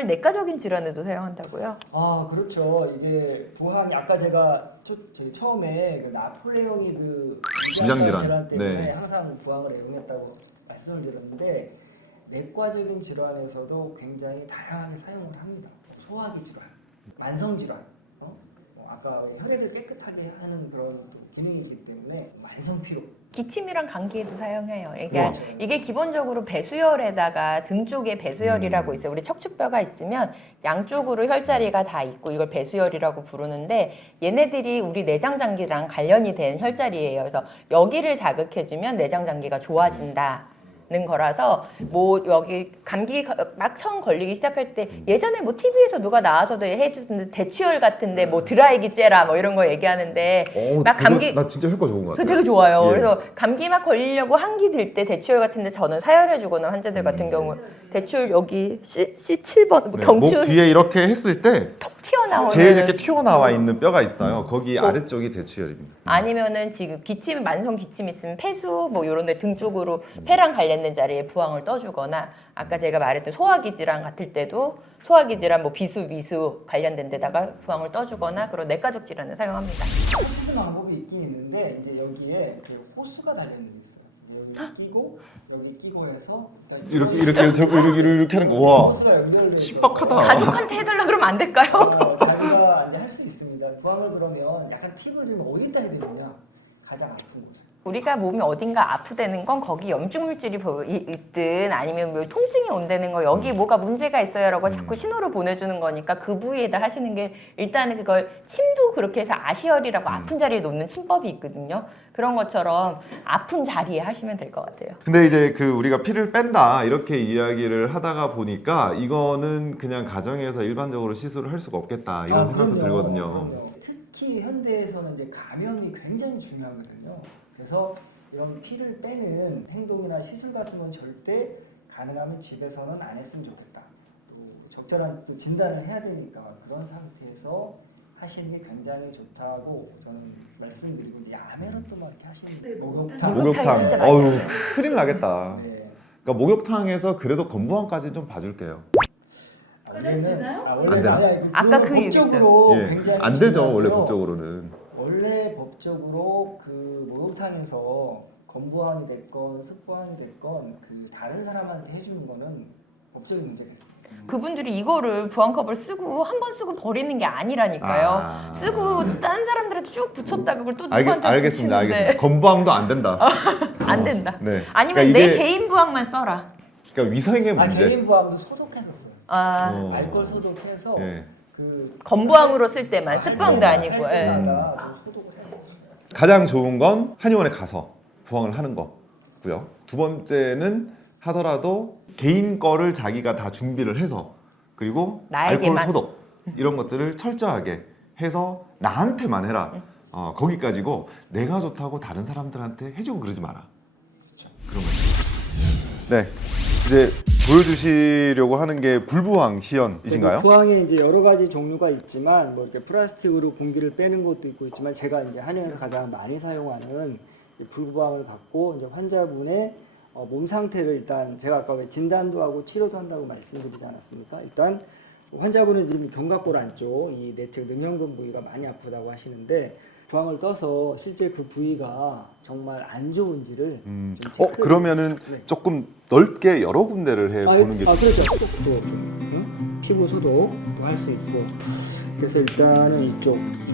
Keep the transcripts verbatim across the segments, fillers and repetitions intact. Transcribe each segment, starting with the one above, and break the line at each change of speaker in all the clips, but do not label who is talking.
내과적인 질환에도 사용한다고요?
아 그렇죠. 이게 부항이 아까 제가 초, 저희 처음에 그 나폴레옹이 그
위장 질환.
질환 때문에
네.
항상 부항을 애용했다고 말씀을 드렸는데 내과적인 질환에서도 굉장히 다양하게 사용을 합니다. 소화기 질환, 만성 질환, 어? 어, 아까 혈액을 깨끗하게 하는 그런 또 기능이기 때문에 만성 피로.
기침이랑 감기에도 사용해요. 그러니까
우와.
이게 기본적으로 배수혈에다가 등 쪽에 배수혈이라고
음.
있어요. 우리 척추뼈가 있으면 양쪽으로 혈자리가 다 있고 이걸 배수혈이라고 부르는데 얘네들이 우리 내장 장기랑 관련이 된 혈자리예요. 그래서 여기를 자극해주면 내장 장기가 좋아진다. 는 거라서 뭐 여기 감기 막 처음 걸리기 시작할 때 예전에 뭐 티비에서 누가 나와서도 해주는데 대추열 같은데 뭐 드라이기 쬐라 뭐 이런 거 얘기하는데
어,
막
그거
감기
나 진짜 효과 좋은 것
그
같아요.
되게 좋아요.
예.
그래서 감기 막 걸리려고 한기 들 때 대추열 같은데 저는 사열해주거나 환자들 같은
음.
경우 대추열 여기 C, 씨 칠 번 뭐
네,
경추
목 뒤에 이렇게 했을 때
톡 튀어나오는
제일 이렇게 튀어나와 있는 뼈가 있어요. 거기 아래쪽이 대추혈입니다.
아니면은 지금 기침 만성 기침 있으면 폐수 뭐 이런 데 등 쪽으로 폐랑 관련된 자리에 부항을 떠주거나 아까 제가 말했던 소화기 질환 같을 때도 소화기 질환 뭐 비수 미수 관련된 데다가 부항을 떠주거나 그런 내과적 질환을 사용합니다.
하시는 방법이 있긴 있는데 이제 여기에 그 호수가 달려 있는 게 있어요. 여기 끼고 여기 끼고 해서
이렇게 이렇게 저렇게 이렇게 이렇게 하는 거 와.
호수가 연결돼 있어서
신박하다.
가족한테 해달라 그러면 안 될까요?
어, 자기가 이제 할 수 있습니다. 부항을 그러면 약간 팁을 주면 어디다 해야 되느냐? 가장 아픈 곳.
우리가 몸이 어딘가 아프다는 건 거기 염증 물질이 보- 이- 있든 아니면 뭐 통증이 온다는 거 여기 뭐가 문제가 있어요라고 자꾸 신호를 보내주는 거니까 그 부위에다 하시는 게 일단은 그걸 침도 그렇게 해서 아시혈이라고 아픈 자리에 놓는 침법이 있거든요. 그런 것처럼 아픈 자리에 하시면 될 것 같아요.
근데 이제 그 우리가 피를 뺀다 이렇게 이야기를 하다가 보니까 이거는 그냥 가정에서 일반적으로 시술을 할 수가 없겠다 이런
아,
생각도
그럼요.
들거든요.
그럼요. 특히 현대에서는 이제 감염이 굉장히 중요하거든요. 그래서 이런 피를 빼는 행동이나 시술 같은 건 절대 가능하면 집에서는 안 했으면 좋겠다. 또 적절한 또 진단을 해야 되니까 그런 상태에서 하시는 게 굉장히 좋다고 저는 말씀드리고 이제 야매로 또 막 이렇게 하시는
네,
목욕탕.
목욕탕 진짜
목욕탕.
많이
어우
하죠.
큰일 나겠다.
네.
그러니까 목욕탕에서 그래도 건부항까지 좀 봐줄게요.
아,
그럴 수
원래는-
있나요?
아,
안
원래는
되나?
아니, 아니,
아까
그거는
그 얘기
법적으로
예.
굉장히
안 되죠 원래
중요하고요.
법적으로는.
원래 법적으로 그 목욕탕에서 건부항이 됐건 습부항이 됐건 그 다른 사람한테 해주는 거는 법적인 문제가 있습니다.
그분들이 이거를 부항컵을 쓰고 한 번 쓰고 버리는 게 아니라니까요.
아.
쓰고 다른 사람들한테 쭉 붙였다 그걸 또
알겠,
누구한테
알겠습니다.
붙이는데
알겠습니다. 건부항도 안 된다.
안 된다.
네.
아니면
그러니까
내
이게-
개인 부항만 써라.
그러니까 위생의
아
문제.
개인 부항도 소독했었어요.
아
어.
알코올 소독해서
예.
그
건부항으로 쓸 때만 습부항도
할
아니고. 예.
때마다 좀 소독을 했었어요.
가장 좋은 건 한의원에 가서 부항을 하는 거고요. 두 번째는 하더라도 개인 거를 자기가 다 준비를 해서 그리고
나에게만.
알코올 소독 이런 것들을 철저하게 해서 나한테만 해라. 어, 거기까지고 내가 좋다고 다른 사람들한테 해주고 그러지 마라. 그런 거죠. 네, 이제 보여주시려고 하는 게 불부항 시연이신가요?
부항에 이제 여러 가지 종류가 있지만 뭐 이렇게 플라스틱으로 공기를 빼는 것도 있고 있지만 제가 이제 한의원에서 가장 많이 사용하는 이 불부항을 받고 이제 환자분의 어, 몸 상태를 일단 제가 아까 왜 진단도 하고 치료도 한다고 말씀드리지 않았습니까? 일단 환자분은 지금 견갑골 안쪽 이 내측 능형근 부위가 많이 아프다고 하시는데 부항을 떠서 실제 그 부위가 정말 안 좋은지를
음.
좀
어
체크-
그러면은
네.
조금 넓게 여러 군데를 해 보는 게
아,
좋.
그렇죠. 소독도 응? 피부 소독도 할 수 있고 그래서 일단은 이쪽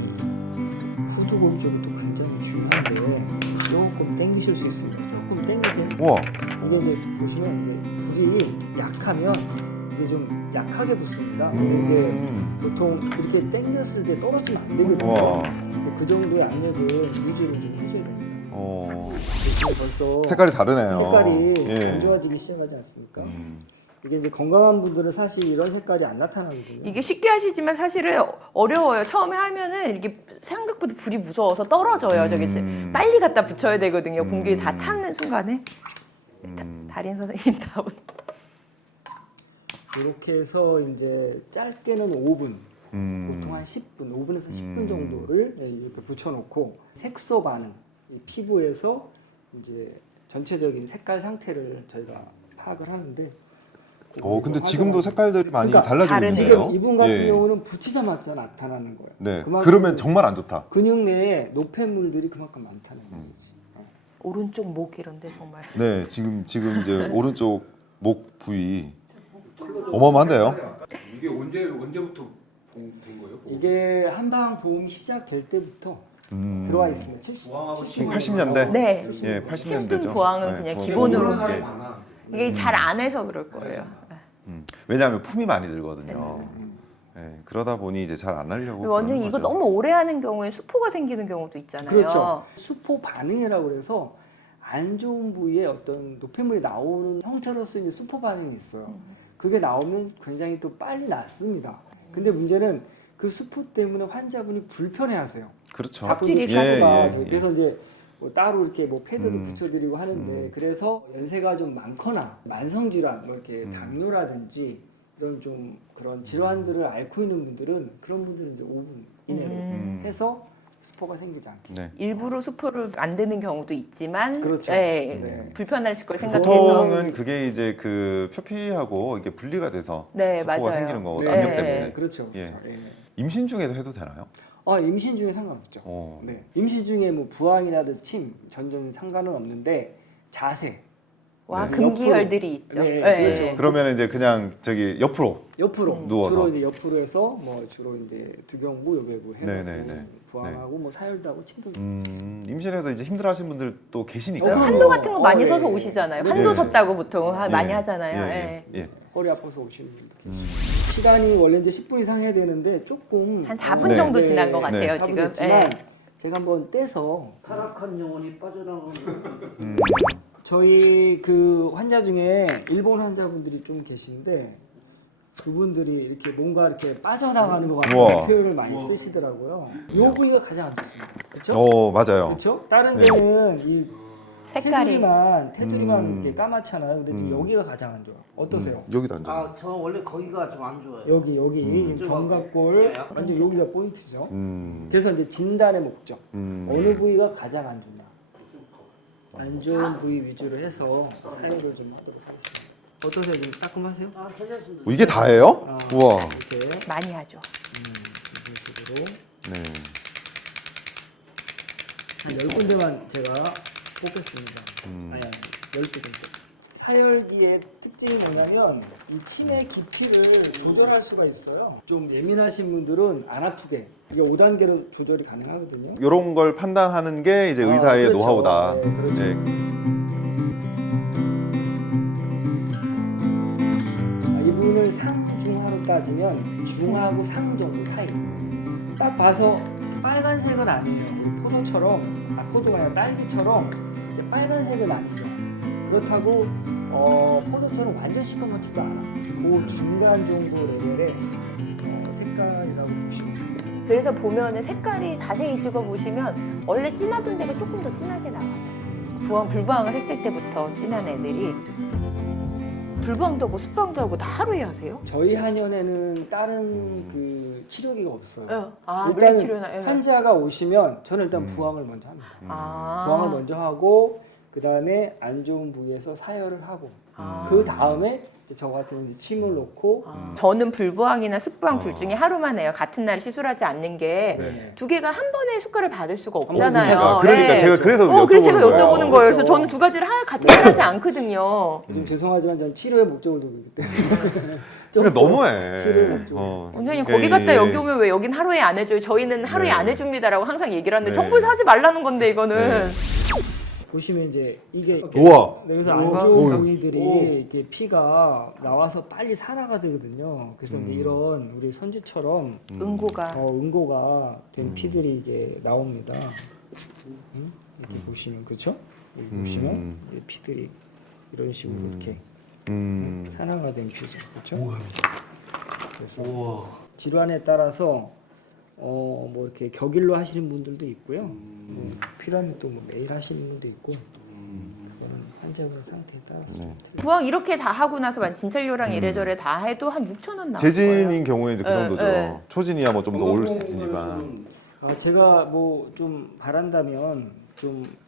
음, 후두곡 쪽이 또 굉장히 중요한데 조금 당기실 수 있습니다. 조금 당기세요.
우와.
이게 이제 보시면 이제 불이 약하면 이게 좀 약하게 붙습니다. 이게
음.
보통 이렇게 당겼을 때 떨어지면 안 되거든요.
우와.
근데 그 정도의 압력을 유지를 좀 해줘야 됩니다.
어.
지금 벌써
색깔이 다르네요.
색깔이
예.
안 좋아지기 시작하지 않습니까?
음.
이게 이제 건강한 분들은 사실 이런 색깔이 안 나타나거든요.
이게 쉽게 하시지만 사실은 어려워요. 처음에 하면은 이게 생각보다 불이 무서워서 떨어져요. 저기
음.
빨리 갖다 붙여야 되거든요.
음.
공기 다 타는 순간에.
음.
달인 선생님 다운.
이렇게 해서 이제 짧게는 오 분,
음.
보통 한 십 분, 오 분에서 십 분
음.
정도를 이렇게 붙여놓고 색소 반응, 이 피부에서 이제 전체적인 색깔 상태를 저희가 파악을 하는데
어, 근데 지금도 색깔들이 많이
그러니까
달라지고
다르네요.
있네요.
지금 이분 같은
예.
경우는 붙이자마자 나타나는 거예요.
네.
그만큼
그러면 정말 안 좋다.
근육 내에 노폐물들이 그만큼 많다는
음.
거지.
오른쪽 목 이런데 정말.
네, 지금 지금 이제 오른쪽 목 부위 어마어마한데요.
이게 언제 언제부터 본- 된 거예요?
이게 한방 보험 시작될 때부터
음.
들어와 있습니다. 칠십,
부항하고
팔십 년대?
네.
예, 팔십 년대죠.
심근 부항은 그냥
부항.
기본으로
모르는
예.
사람이 많아.
이게 잘 안 해서 그럴 거예요.
음. 왜냐하면 품이 많이 들거든요. 예, 그러다 보니 이제 잘 안 하려고.
원장님
그러는
이거
거죠.
너무 오래 하는 경우에 수포가 생기는 경우도 있잖아요.
그렇죠. 수포 반응이라고 그래서 안 좋은 부위에 어떤 노폐물이 나오는 형태로서 이제 수포 반응이 있어요. 그게 나오면 굉장히 또 빨리 낫습니다. 근데 문제는 그 수포 때문에 환자분이 불편해하세요.
그렇죠.
잡질이
자꾸 이제
가구가.
피부가 그래서 이제 뭐 따로 이렇게 뭐 패드도
음.
붙여드리고 하는데
음.
그래서 연세가 좀 많거나 만성 질환, 뭐 이렇게
음.
당뇨라든지 이런 좀 그런 질환들을 앓고 있는 분들은 그런 분들은 이제 오 분 이내로
음.
해서 수포가 생기지 않게.
네.
일부러 수포를 만드는 경우도 있지만
그렇죠.
예,
네.
불편하실 걸 생각해서
보통은 그게 이제 그 표피하고 이게 분리가 돼서
네,
수포가
맞아요.
생기는 거고
네.
압력
네.
때문에.
그렇죠.
예.
예.
임신 중에도 해도 되나요?
아 임신 중에 상관없죠.
어.
네. 임신 중에 뭐 부항이라든 침, 전전 상관은 없는데 자세
와
네.
금기혈들이 있죠.
네,
예.
그렇죠.
그러면 이제 그냥 저기 옆으로.
옆으로
음.
누워서.
주로 이제 옆으로 해서 뭐 주로 이제 두경부, 여배부 해서
네, 네, 네.
부항하고 뭐 사열도 하고 침도
음, 임신해서 이제 힘들어하시는 분들 또 계시니까.
어,
한도 같은 거
어,
많이
예,
서서
예.
오시잖아요.
네.
한도
예.
섰다고 보통 하-
예.
많이 하잖아요.
예,
예.
예. 예.
허리 아파서 오시는 분들.
음.
시간이 원래 이제 십 분 이상 해야 되는데 조금
한 사 분
네.
정도
네.
지난 것 같아요
네.
사 분
지금.
됐지만
예.
제가 한번 떼서
타락한 영혼이 빠져나가는
음.
저희 그 환자 중에 일본 환자분들이 좀 계신데 그분들이 이렇게 뭔가 이렇게 빠져나가는 것 같은
우와.
표현을 많이 쓰시더라고요. 이 부위가 가장 안 좋습니다. 그렇죠?
어, 맞아요.
그렇죠? 다른
네.
데는 이
색깔이
테두리만 테두리만
음.
이렇게 까맣잖아요. 근데 지금
음.
여기가 가장 안 좋아요. 어떠세요?
음, 여기도 앉아.
아, 저 원래 거기가 좀 안 좋아요.
여기 여기
음.
견갑골
네,
완전 여기가 포인트죠.
음.
그래서 이제 진단의 목적
음.
어느 부위가 가장 안 좋나 안 좋은 부위 위주로 해서 사용을 좀 하도록 하겠습니다. 어떠세요? 좀 따끔하세요?
아, 괜찮습니다.
어, 이게 다예요?
아,
우와.
이렇게
많이 하죠.
음, 이런 식으로
네.
한 열 군데만 제가 뽑겠습니다.
음.
아니, 아니, 열두 군데. 사열기의 특징이 뭐냐면 이 침의 깊이를 조절할 수가 있어요. 좀 예민하신 분들은 안 아프게 이게 오 단계로 조절이 가능하거든요.
이런 걸 판단하는 게 이제
아,
의사의
그렇죠.
노하우다.
네, 그렇죠.
네.
아, 이분을 상중하로 따지면 중하고 상 정도 사이. 딱 봐서 빨간색은 아니에요. 우리 포도처럼, 아 포도가 아니라 딸기처럼 이제 빨간색은 아니죠. 그렇다고 어, 포도처럼 완전 시커멓지도 않아. 그 중간 정도 레벨의 어, 색깔이라고 보시면 돼요.
그래서 보면은 색깔이 자세히 찍어 보시면 원래 진하던 데가 조금 더 진하게 나와요. 부항 불부항을 했을 때부터 진한 애들이 불부항도 하고 습부항도 하고 다 하루에 하세요?
저희 한의원에는 다른 그 치료기가 없어요.
아
일단은
물리 치료나 예.
환자가 오시면 저는 일단
음.
부항을 먼저 합니다.
아.
부항을 먼저 하고 그 다음에 안 좋은 부위에서 사열을 하고
아.
그 다음에 이제 저 같은 경우는 이제 침을 놓고
아. 저는 불부항이나 습부항
아.
둘 중에 하루만 해요. 같은 날 시술하지 않는 게
네.
두 개가 한 번에 숙가를 받을 수가
없으니까.
없잖아요.
그러니까
네.
제가 그래서
어, 그래서 제가
여쭤보는 거예요.
여쭤보는 거예요. 그래서
그렇죠.
저는 두 가지를 하, 같은 날 하지 않거든요.
좀 죄송하지만 전 치료의 목적을 두고 있기 때문에
그러니까
좀
너무해.
치료의 목적.
어.
원장님
예,
거기 갔다
예.
여기 오면 왜 여긴 하루에 안 해줘요? 저희는 하루에
네.
안 해줍니다라고 항상 얘기를 하는데
네.
정부에서 하지 말라는 건데 이거는
네.
보시면 이제 이게
우와.
여기서
오.
안 좋은
오.
부위들이
오.
이렇게 피가 나와서 빨리 산화가 되거든요. 그래서
음.
이제 이런 우리 선지처럼
음.
응고가
어, 응고가 된
음.
피들이 이게 나옵니다. 음? 이렇게 보시면 그렇죠? 여기
음.
보시면 이 피들이 이런 식으로
음.
이렇게
음.
산화가 된 피죠. 그렇죠? 그래서 질환에 따라서 어, 뭐 이렇게 격일로 하시는 분들도 있고요. 뭐 필요하면 또 뭐 매일 하시는 분도 있고. 그거는 환자분 상태에 따라.
네.
부항 이렇게 다 하고 나서 만 진찰료랑
음.
이래저래 다 해도 한 육천 원 나올 거예요.
재진인 경우에 이제 그
네,
정도죠.
네.
초진이야 뭐 좀 더 올 수 있으니까.
아, 제가 뭐 좀 바란다면 좀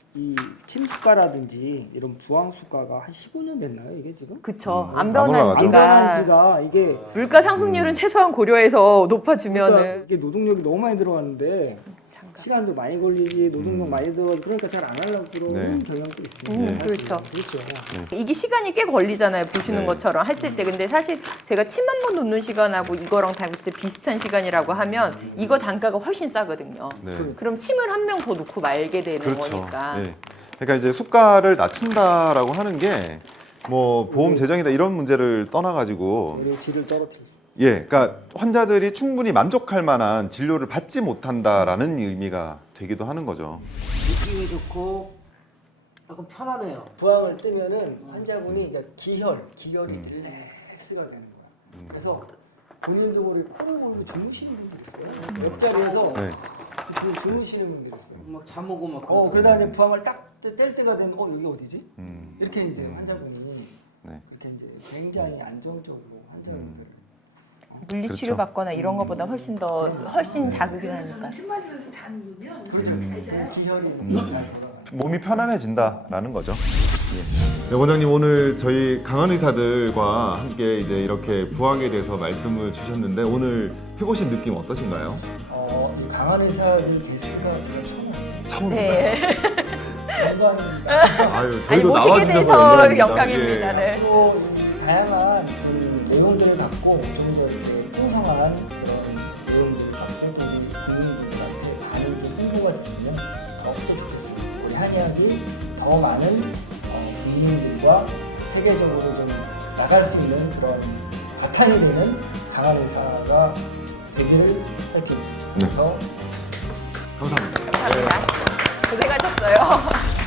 이 침수가라든지 이런 부항 수가가 한 십오 년 됐나요 이게 지금?
그쵸.
음,
안
안
변한
올라가죠.
안 변한
지가
지가 이게
물가 상승률은 최소한 고려해서 높아주면은
그러니까 이게 노동력이 너무 많이 들어갔는데
잠깐.
시간도 많이 걸리지 노동력
음.
많이 들어가지 그러니까 잘 안 하려고 그러는
네.
경향도 있습니다.
음,
사실은.
그렇죠.
그렇죠.
이게 시간이 꽤 걸리잖아요. 보시는
네.
것처럼 했을 때. 근데 사실 제가 침 한 번 놓는 시간하고 이거랑 다 봤을 때 비슷한 시간이라고 하면 이거 단가가 훨씬 싸거든요.
네.
그럼 침을 한 명 더 놓고 말게 되는
그렇죠.
거니까.
예. 그러니까 이제 수가를 낮춘다라고 하는 게 뭐 보험 재정이다 이런 문제를 떠나가지고
오히려 질을 떨어뜨렸어요.
예, 그러니까 환자들이 충분히 만족할 만한 진료를 받지 못한다라는 의미가 되기도 하는 거죠.
느낌이 좋고 약간 편하네요.
부항을 뜨면은 환자분이 이제 기혈, 기혈이
음.
릴렉스가 되는 거야.
음.
그래서 본인도 모르게 콩으로 주무시는 분도 있어요. 옆자리에서
네.
주- 주무시는 분들이 있어요.
막 잠 오고 막.
어, 그러다 이제 부항을 딱 뗄 때가 되면 어 여기 어디지?
음.
이렇게 이제
음.
환자분이
네.
이렇게 이제 굉장히 안정적으로 환자분들
음.
물리치료
그렇죠.
받거나 이런 것보다 훨씬 더 훨씬 자극이
그래서
나니까.
저는 침 맞으면서 잠들면
그렇죠.
잘 자요.
기혈이
음.
잘 돌아가요.
몸이 편안해진다라는 거죠. 예. 네, 원장님 오늘 저희 강한 의사들과 함께 이제 이렇게 부항에 대해서 말씀을 주셨는데 오늘 해보신 느낌 어떠신가요?
어, 이 강한 의사를 게스트가 제가 처음 와요.
처음
네.
영광입니다.
아유
아니
저희도
모시게
나와주셔서
돼서
영광입니다.
영광입니다.
예.
네.
앞으로 이 다양한 저희 내용들을 갖고 좀 더 이렇게 풍성한 그런 내용들을 갖고 우리 국민분들한테 많은 좀 홍보가 됐으면 더욱더 좋겠습니다. 우리 한의학이 더 많은 어, 국민들과 세계적으로 좀 나갈 수 있는 그런 바탕이 되는 강한 의사가 되기를 할게요. 그래서
감사합니다.
감사합니다. 고생하셨어요.